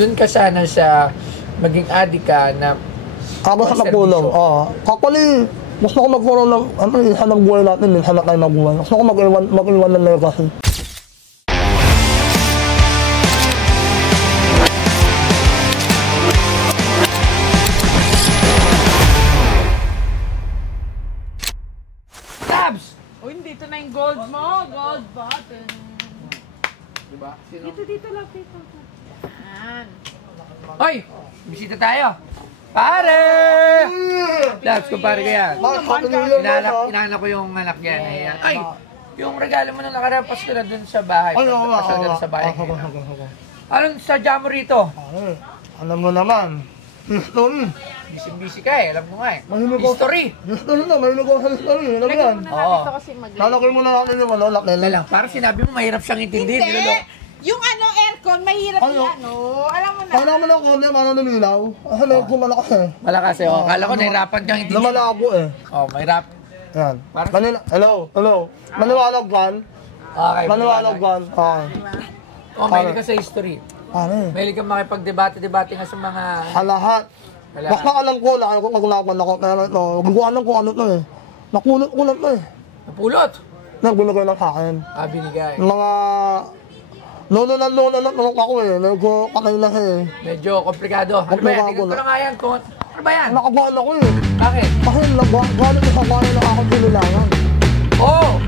Doon ka sana sa maging adik ka na Ako sa magulang, Actually, gusto ko magkaroon ng, isa ng buhay natin, minsan na tayo mabuhay. Gusto ko mag-iwan ng legacy. Tabs! O hindi, ito na yung gold mo. Gold button. Diba? Sino? Dito lang, dito. Yan. Hoy! Bisita tayo! Pare! Tabs, kumpare ka yan. Inanak ko yung anak niya. Ayan. Ay! Yung regalo mo nung nakarapas ko na dun sa bahay. Pasal ka sa bahay. Anong sadya mo rito? Alam mo naman. History. Busy-busy ka eh. Alam mo nga eh. History. History na. Mahilig ako sa history. Alam mo yan. Dito kasi mag-live. Lalaki mo na natin yung laknela. Lang, parang sinabi mo mahirap siyang intindihin. Hindi! Yung aircon, mahirap yung alam mo na. Kala mo lang kung ano lumilaw. Kasi may ko malakas eh. Malakas eh. Kala ko nahirapan kang intindihin. Namalabo eh. Mahirap. Yan. Hello. Maniwalag kan? Okay. Maniwalag kan? Okay. Mahilig ka sa history. Ano eh? Mahilig ka makipagdebate-debate nga sa mga... Sa lahat. Basta alam ko, laki ko maglaban ako. Pero ito, gagawa ko ano to eh. Nakulot to eh. Napulot? Nagbinigay lang sa akin. Binigay. Mga... Lolo na ako eh. Medyo patay na eh. Medyo komplikado. Ano ba yan? Tingnan ko lang nga yan. Ano ba yan? Nakabahan ako eh. Bakit? Kasi galing ko sa bahay na ako pinilangan. Oo!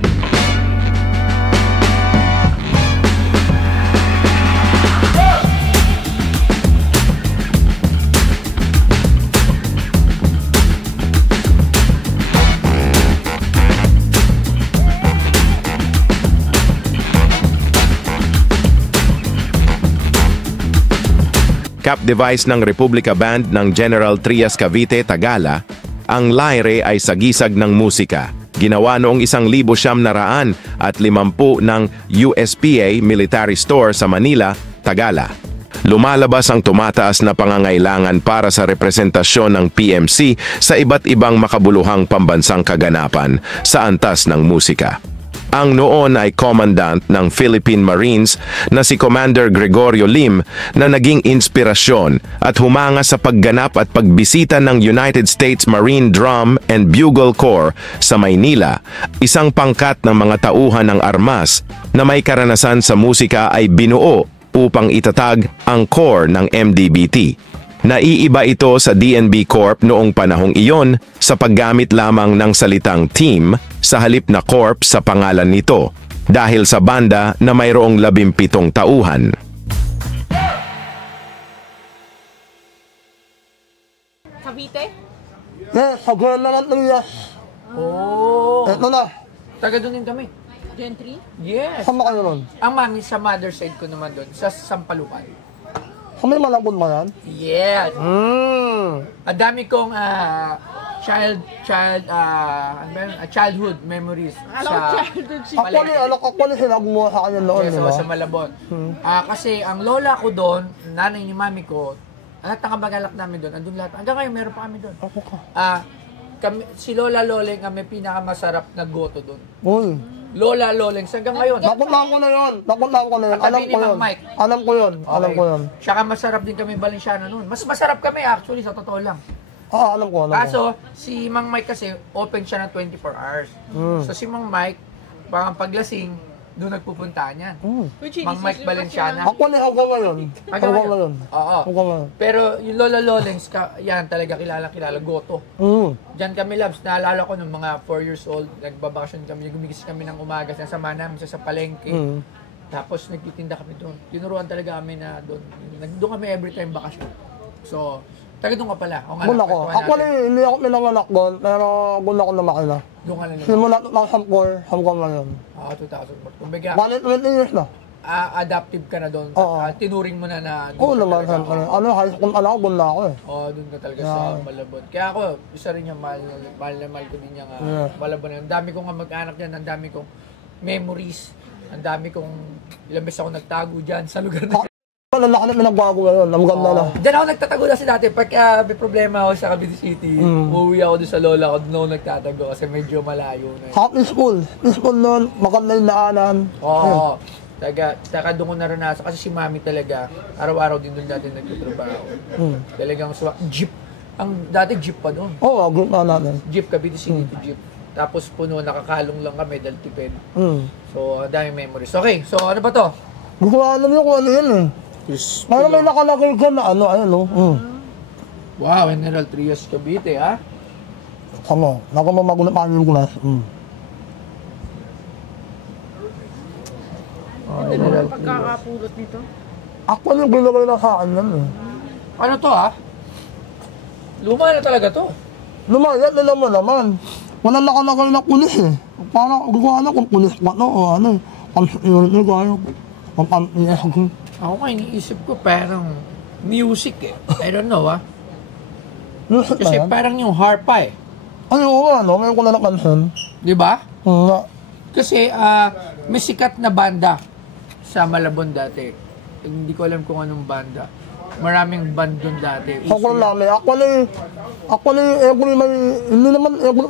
Cap device ng Republica Band ng General Trias Cavite, Tagala, ang Lyre ay sagisag ng musika. Ginawa noong 1950 ng USPA Military Store sa Manila, Tagala. Lumalabas ang tumataas na pangangailangan para sa representasyon ng PMC sa iba't ibang makabuluhang pambansang kaganapan sa antas ng musika. Ang noon ay commandant ng Philippine Marines na si Commander Gregorio Lim na naging inspirasyon at humanga sa pagganap at pagbisita ng United States Marine Drum and Bugle Corps sa Maynila, isang pangkat ng mga tauhan ng armas na may karanasan sa musika ay binuo upang itatag ang core ng MDBT. Naiiba ito sa DNB Corp noong panahong iyon sa paggamit lamang ng salitang team sa halip na corp sa pangalan nito dahil sa banda na mayroong 17 tauhan. Cavite? Yes, sagol naman ito yes. Oh! Ito na. Taga doon din kami. Gentry? Yes! Saan ba kayo nun? Ang mami sa mother side ko naman doon, sa Sampalucan. Sa may malabon mo yan? Yes! Ang dami kong childhood memories sa Actually, sinabi mo sa kanya noon, di ba? sa Malabon. Kasi ang lola ko doon, nanay ni mami ko, lahat ng kamag-anak namin doon, andun lahat. Hanggang ngayon, meron pa kami doon. Si Lola Loleng, kami pinakamasarap na goto doon. Uy. Lola Loleng, hanggang ngayon. Napunta ko na yun. Alam ko yun. Saka masarap din kami Balenciano noon. Mas masarap kami actually, sa totoo lang. Alam ko. Kaso, si Mang Mike kasi, open siya ng 24 hours. So si Mang Mike, parang paglasing, doon nagpupuntaan yan. Mang Mike Balenciana. Ako ngayon. Oo. Pero yung Lola Lolengs, yan talaga kilala goto. Diyan kami, Labs, naalala ko nung mga 4 years old, nagbabakasyon kami, gumigising kami ng umaga, sama namin sa palengke. Tapos nagtitinda kami doon. Tinuruan talaga kami na doon. Doon kami every time bakasyon. So, taga doon ka pala. Actually, hindi ako pinanganak doon, pero doon ako na makina. Doon ka na lang. Simula ng Samcor na yun. 2004. Kumbaga, 20 years na. Adaptive ka na doon. Tinuring mo na Oo naman. High school alam ko, doon na ako eh. Doon ka talaga sa Malabon. Kaya ako, isa rin yung mahal ko din yung Malabon. Ang dami kong mag-anak dyan, ang dami kong memories, ang dami kong ilang beses ako nagtago dyan sa lugar na Lalaki na pinagbago ngayon, maganda na. Diyan ako nagtatago kasi dati, pag may problema ako sa Cavite City, uuwi ako doon sa lola ko, doon ako nagtatago kasi medyo malayo na. Peaceful noon, maganda yung daanan. Taga doon ko naranasan kasi si Mami talaga, araw-araw din doon dati nagtatrabaho. Talagang jeep. Dati jeep pa doon. Oo, group na natin. Jeep, Cavite City to jeep. Tapos puno, nakakalong lang kami dahil tipid. So, ang daming memories. Okay, so ano ba to? Hindi ko alam yun kung ano yun eh. Parang may nakalagay ka na ano, ayun o. Wow, General Trias Cavite, ha? Ano, nakamagulat pa yung glass. Ano pagkakapulot nito? Ako yung binagay na sa akin yan eh. Ano to, ha? Luma na talaga to. Lumayat na naman. Wala nakalagay na kulis eh. Parang, hindi ko alam kung kulis pa to o ano eh. Pang-security kayo. Pang-pang-pang. Ako nga iniisip ko parang music eh. I don't know, ha? Music na Kasi yan? parang yung harpa eh. Ay, oo nga, no? Ngayon ko na napansin. Di ba? Nga. Kasi may sikat na banda sa Malabon dati. Hindi ko alam kung anong banda. Maraming band doon dati. Ako namin, actually, every may, hindi naman every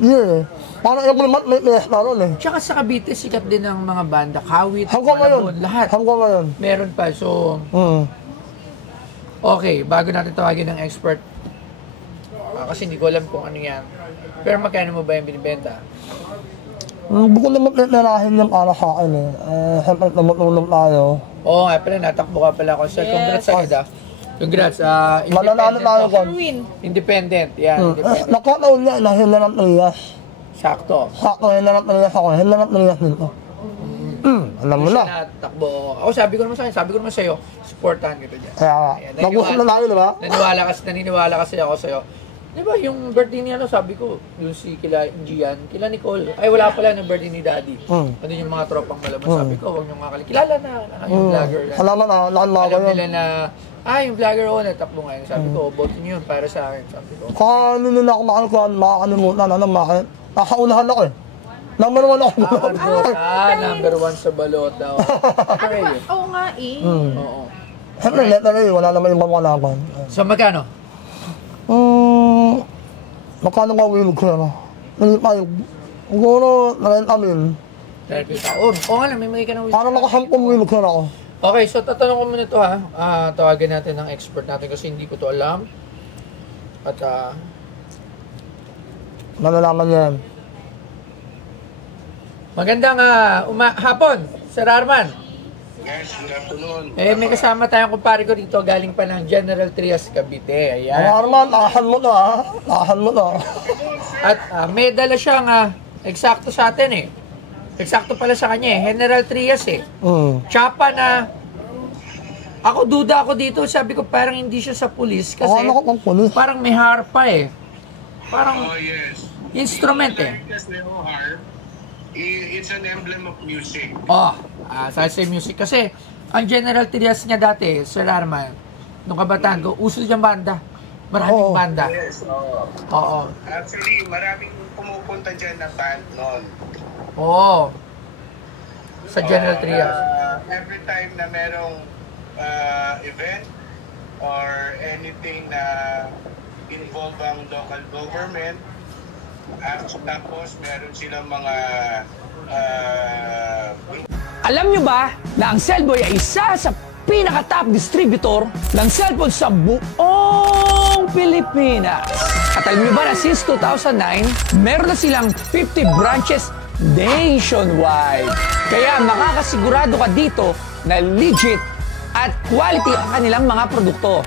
year eh. Parang every month may pesta ron eh. Tsaka sa Cavite, sikat din ang mga banda. Kawit, Hanggang ngayon. Malabon, lahat. Hanggang ngayon. Meron pa. So, okay, bago natin tawagin ng expert. Kasi hindi ko alam kung ano yan. Pero magkano mo ba yung binibenta? Hindi ko naman pinirahin yan para sa akin eh. Siyempre tumutulong tayo. Oo nga pala, natakbo ka pala ako. So, congrats sa kita. Congrats. Mananalo tayo kon. Independent. Yan, independent. Nakataon niya, nahila ng Trias. Sakto. Sakto, hila ng Trias ako. Hila ng Trias dito. Alam mo na. Siya natakbo. Ako sabi ko naman sa'yo, supportahan kita dyan. Kaya nga, Ayan, nagusto na tayo, di ba? Naniniwala kasi ako sa'yo. Di ba yung birthday niya, sabi ko, yung si kila Gian, kila Nicole, ay wala pala ng birthday ni Daddy. Ano yung mga tropang Malabon, sabi ko, huwag niyong makakali. Kilala na yung vlogger. Salamat na, lakan mga Alam kayo. nila na, yung vlogger o, natakbo ngayon. Sabi ko, boto niyo yun para sa akin. Sabi ko, Saka ano nila ako makakalimutan, bakit? Nakaunahan ako eh. Number 1 ako. number 1 sa balota. Okay. Oo nga eh. Oo. Siyempre, letter A, wala naman yung mamalaban. So, magkano? Magkano ka wheel ko na? Nalipay. Siguro, nalentamin. 30,000. Oo nga lang, may ka na wheel. Parang nakasampung wheel ko na ako. Okay, so tatanong ko muna ito ha. Tawagan natin ng expert natin kasi hindi ko to alam. At Malalaman yan. magandang hapon, Sir Arman. Yes, good afternoon. May kasama tayong kumpare ko dito galing pa ng General Trias Cavite. Ang Ayan. Arman, takahan mo na ha. Takahan mo na. At may dala siyang eksakto sa atin eh. Eksakto pala sa kanya eh. General Trias eh. Tsapa na duda ako dito. Sabi ko parang hindi siya sa pulis kasi Ako pang pulis. parang may harpa eh. Parang Oh, yes. instrument eh. Yes, the harp. It's an emblem of music. Sa music. Kasi, ang General Trias niya dati, Sir Arman, nung kabataan ko, uso diyang banda. Maraming banda. Yes, Oo. Actually, maraming pumupunta dyan na band noon. Oo. Sa General Trias. Every time na merong event or anything na involve ang local government, tapos meron silang mga Alam nyo ba na ang Cellboy ay isa sa pinaka-top distributor ng cellphone sa buong Pilipinas? At alam nyo ba na since 2009, meron na silang 50 branches nationwide. Kaya makakasigurado ka dito na legit at quality ang kanilang mga produkto.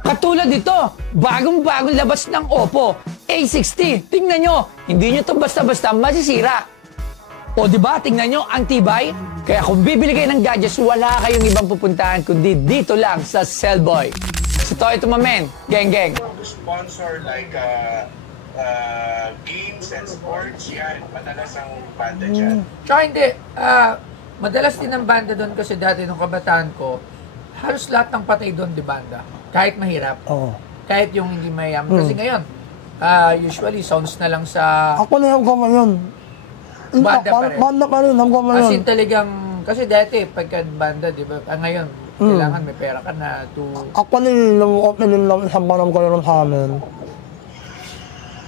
Katulad dito, bagong-bagong labas ng Oppo A60. Tingnan nyo, hindi nyo to basta-basta masisira. O diba, tingnan nyo, ang tibay. Kaya kung bibili kayo ng gadgets, wala kayong ibang pupuntahan kundi dito lang sa Cellboy. Si Toy Tumamen, geng-geng. sponsor like games and sports, yan, madalas ang banda dyan. Tsaka hindi, madalas din ang banda doon kasi dati nung kabataan ko, halos lahat ng patay doon di banda. Kahit mahirap. Oo. Kahit yung hindi mayaman. Kasi ngayon, usually sounds na lang sa Ako na yung gama yun. Banda pa rin. Banda pa rin, ang gama as yun. in talagang, kasi dati pagka banda, di ba, ngayon, kailangan may pera ka na to... Ako nung opening ng isang barang kayo rin sa amin.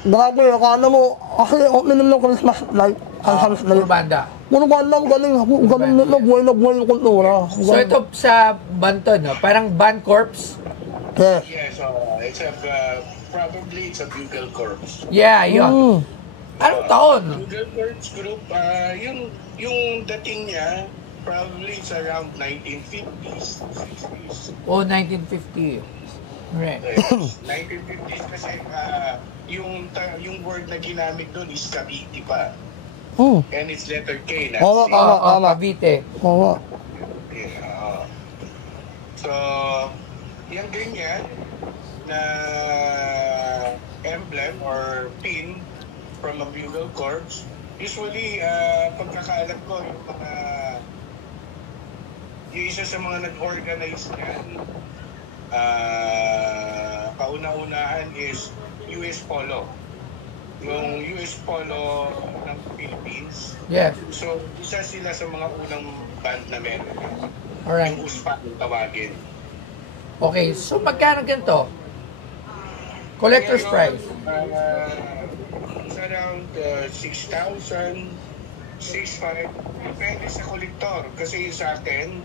Grabe, akala mo, kasi opening ng Christmas light, puro banda. Puro band lang, galing ako. Galing na buhay yung kultura. So ito sa band to, no? Parang band corps. Yes. Yes, it's a, probably it's a Bugle Corps. Yeah, yun. Anong taon? Bugle Corps group, yung dating niya, probably it's around 1950s, 60s. Oh, 1950. Right. 1950s kasi yung word na ginamit doon is Cavite pa. Oh. And it's letter K na. Oo, tama. Cavite. Oo. Yeah. So, yung ganyan na emblem or pin from a Bugle Corps, usually, pagkakaalam ko, yung isa sa mga nag-organize niyan, kauna-unahan is US Polo. Yung US Polo ng Philippines. Yes. So, isa sila sa mga unang band na meron. Alright. Yung USPA yung tawagin. Okay, so magkano ganito? Collector's price. It's around 6,000, 6,500. Depende sa kolektor. Kasi sa akin,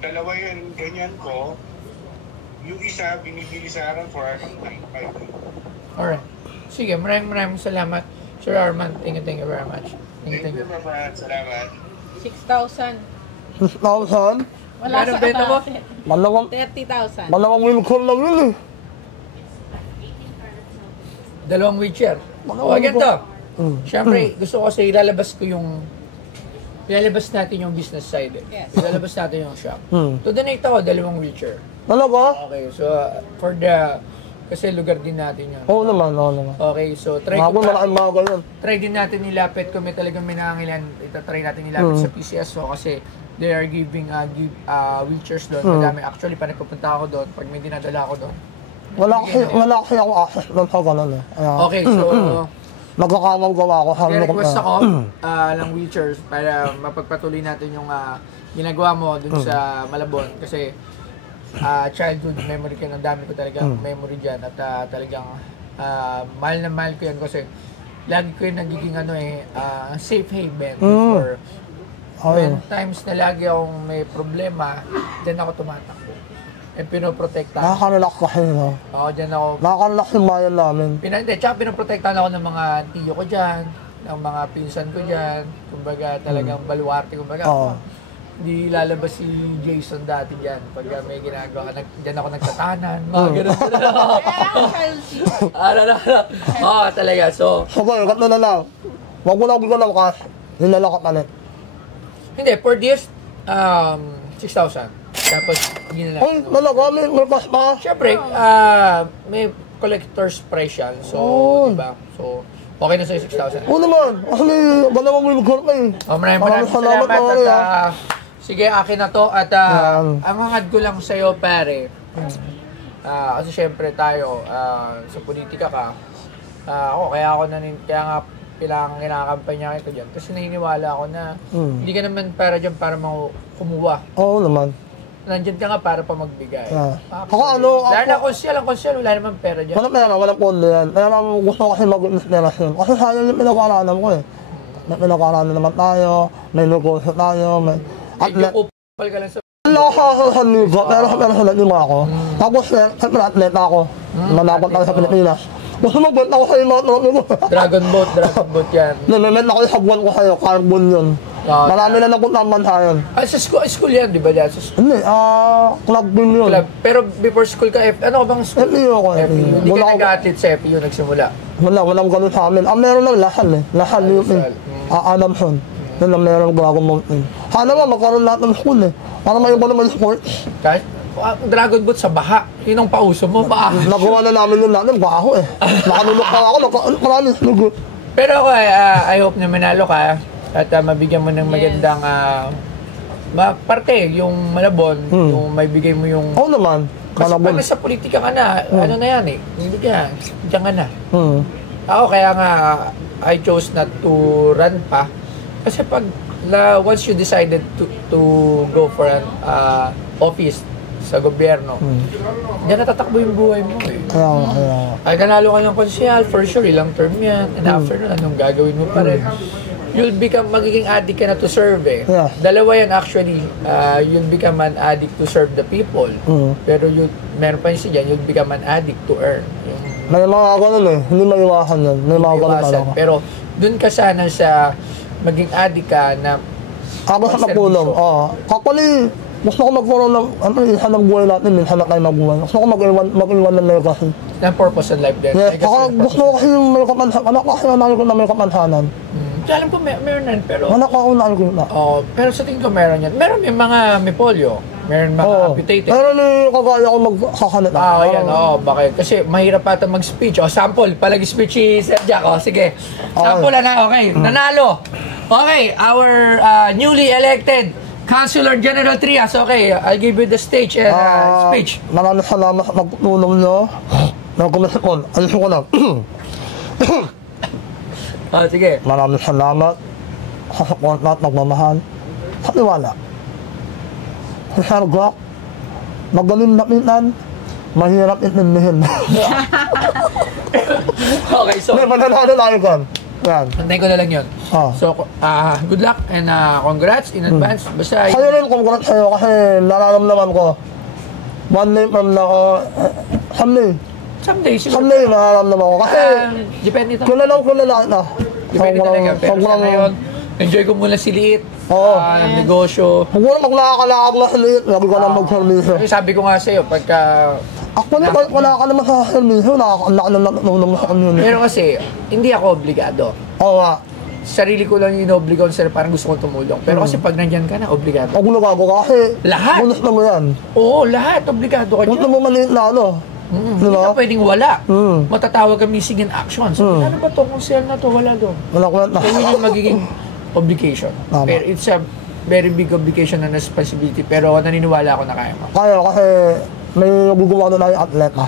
dalawa yun, ganyan ko. Yung isa, binibili sa akin for around 9,500. Alright. Sige, maraming salamat. Sir Arman, thank you very much. Thank you, Papa. Salamat. 6,000. 6,000? Wala Pero sa benta mo? abate. Malawang 30,000. wheelchair lang yun eh. Dalawang wheelchair. O, ganito. Siyempre, gusto ko kasi ilalabas natin yung business side. Yes. Ilalabas natin yung shop. To donate ako, dalawang wheelchair. Talaga? Okay, so kasi lugar din natin yun. Oo naman. Okay, so try Ako malaking mga ganyan. try din natin nilapit kung may talagang may nangangailan. Try natin nilapit sa PCSO kasi they are giving wheelchairs doon. Madami. Actually, pa nagpupunta ako doon, pag may dinadala ako doon. Wala kasi ako access doon sa ganun eh. Kaya, Okay, so nagkakamang gawa ako. request ako ng wheelchairs para mapagpatuloy natin yung ginagawa mo doon sa Malabon. Kasi childhood memory ko, ang dami ko talagang memory dyan. At talagang mahal na mahal ko yan kasi lagi ko yung nagiging safe haven for when times na lagi akong may problema, dyan ako tumatakbo. E pinoprotektahan. Nakaka-relax kasi no. Oo, dyan ako. Nakaka-relax yung bayan namin. Tsaka pinoprotektahan ako ng mga tiyo ko dyan, ng mga pinsan ko dyan. Kumbaga talagang baluarte, kumbaga. Hindi lalabas si Jason dati dyan. Pag may ginagawa, dyan ako nagtatanan. Mga ganun. Oo, talaga. So, Okay, kat na lang. Huwag mo na bigyan ng cash. Dinala ka palit. hindi, for this, 6,000. Tapos, yun na lang. Ay, talaga, may cash pa. Siyempre, may collector's price yan. So, diba? So, okay na sa'yo 6,000. Oo naman. Kasi may dalawang wheelchair pa eh. Maraming salamat. At, sige, akin na to. At ang hangad ko lang sa'yo, pare, kasi siyempre tayo, sa politika ka, kaya nga kinakampanya kita dyan. Kasi naniniwala ako na hindi ka naman para dyan para kumuha. Oo naman. Nandyan ka nga para pa magbigay. Ako ano, Wala na konsyel, wala naman pera dyan. walang pera, walang pondo yan. Kaya naman gusto ko kasi mag-inspirasyon. Kasi sayang yung pinag-aaralan ko eh. May pinag-aaralan naman tayo, may negosyo tayo, may... Medyo kupal ka lang sa... Wala ako sa ligo, pero sa ligo ako. Tapos, siyempre, atleta ako. Manapot ako sa Pilipinas. Gusto mo, benta ko sa'yo mga ligo. Dragon boat yan. Nililenta ko yung sagwan ko sa'yo, carbon yun. Marami na napuntahan bansa yun. Sa school yan, di ba dyan? Sa school. Hindi, club din yun. Club. Pero before school ka, ano ka bang school? FEU ako, FEU. Hindi ka nag-athlete sa FEU nagsimula. Walang ganun sa amin. Meron lang Lasal eh. Lasal yun eh. Adamson. Yun lang meron Dragon Mountain. Sana nga magkaroon lahat ng school eh. Para may iba naman sports. Kahit Dragon Boat sa baha. Yun ang pauso mo, baha. Nagawa na namin yung natin, baho eh. Nakanulok pa ako, maraming lugot. Pero ako, I hope na manalo ka at mabigyan mo ng magandang parte, yung Malabon, yung may bigay mo yung... Oo naman, Kasi Malabon. pag nasa politika ka na, ano na yan eh, hindi ka, diyan ka na. Ako kaya nga, I chose not to run pa. Kasi pag, once you decided to go for an office sa gobyerno, diyan natatakbo yung buhay mo eh. Ay, nanalo ka ng konsyal, for sure, ilang term yan. And after nun, anong gagawin mo pa rin? you'll become, magiging addict ka na to serve eh. Yeah. Dalawa yan actually. You'll become an addict to serve the people. Pero meron pa yung siya, you'll become an addict to earn. May mga ganun eh, hindi maiwasan yan. May mga ganun Iwasan. talaga. Pero dun ka sana sa maging addict ka na Ako sa napulong, Kapali, gusto ko magkaroon ng, minsan ng buhay natin, minsan na tayo magbuhay. Gusto ko mag-iwan ng legacy. ng purpose in life din. Yes, gusto ko kasi yung may kapansanan. Anak ko kasi nanay ko na may kapansanan. Kaya alam ko meron yan, pero... Anak ko ako nanay ko na. Pero sa tingin ko meron yan. Meron yung mga may polio. Meron mga amputated. Meron yung kagaya ko magkakalit. Yan, bakit? Kasi mahirap ata mag-speech. Sample, palagi speech si Sir Jack. Sige, sample na, okay. Nanalo. Okay, our newly elected Councilor General Trias. Okay, I'll give you the stage and speech. Maraming salamat sa pagtulong nyo. Nagkumisikon. Ayos ko na. Sige. Maraming salamat sa support at nagmamahal. Sa tiwala. Si Sir Glock, magaling lapitan, mahirap intindihin. Okay, so... May pananalo na icon. Yan. Antayin ko na lang yun. So, good luck and congrats in advance. Basta... Sa'yo rin, congrats sa'yo kasi nararamdaman ko. One day from now, Someday, siguro. someday nararamdaman ko. Kasi, Depende ito. kilala na. Depende talaga. Pero sa ngayon, enjoy ko muna si Liit. Negosyo. Huwag mo na maglakalaab na sa liit. Lagi ka na mag-servisyo. Sabi ko nga sa'yo, pagka... Actually, wala ka naman sa servisyo. Nakakala ka na natulong sa community. Pero kasi, hindi ako obligado. Oo nga. Sarili ko lang yung obligaw sir, parang gusto kong tumulong. Pero kasi pag nandyan ka na, obligado. Huwag mo nagago ka kasi Lahat. bonus na mo yan. Oo, lahat. Obligado ka Huwag dyan. na mo maliit na ano. Hindi ka pwedeng wala. Mm. Matatawag ka missing in action. So, ano ba to? Kung sale na to, wala doon. Wala ko na. So, yun yung magiging obligation. Tama. Pero it's a very big obligation and responsibility. Pero naniniwala ako na kaya mo. Kaya kasi may gugawa na yung atleta.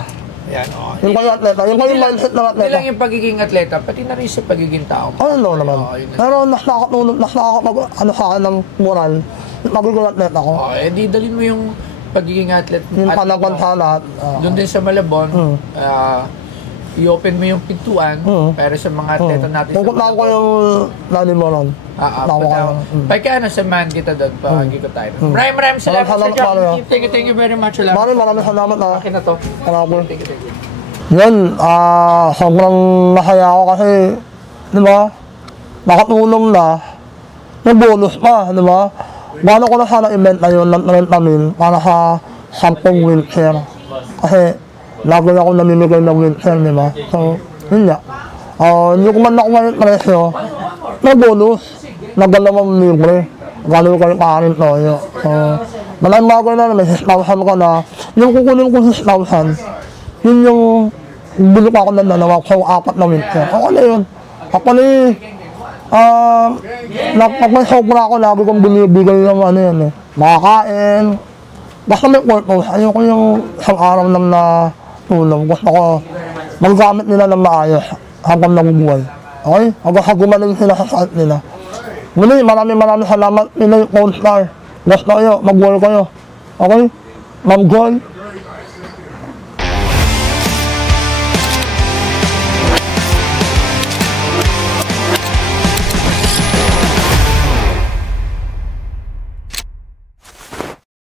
Yan, Yung kayo atleta, yung kayo mindset ng Hindi atleta. lang yung pagiging atleta, pati na rin sa pagiging tao. Ano naman. Yun na. Pero mas nakakapag ano sa akin ng moral, yung magiging atleta ko. Di dalhin mo yung pagiging athlete. Yung panagpansalat. Doon din sa Malabon, i-open mo yung pintuan para sa mga atleta natin. Pupunta ko yung nani mo ron. Pagka samahan kita doon, pag-ikot tayo. Maraming salamat sa job. Thank you very much. Maraming salamat na. Akin na to. Marami. Thank you. Yun, sobrang masaya ako kasi, di ba, nakatulong na, may bonus pa, di ba? Gano'n ko na sana i-invent na yun ng 30,000 para sa 10 wheelchair. Kasi, lagi ako namimigay ng wheelchair, di ba? So, yun nga. Hindi ko man nakuha yung presyo, may bonus, na 2 libre. Gano'n ko yung karin toyo. So, maraming bagay na may 6,000 ka na, yung kukunin ko 6,000, yun yung bili pa ako ng 2 so 4 na wheelchair. Okay na yun. Actually, pag may sobra ako, lagi kong binibigay ng ano yan eh. Makakain. Basta may purpose. Ayoko yung isang araw lang na tulong. Gusto ko maggamit nila ng maayos hanggang nabubuhay. Okay? Hanggang sa gumaling sila sa site nila. Muli, maraming salamat. Pinoy Phone Star. Gusto kayo, mag-work kayo. Okay? Ma'am Joy,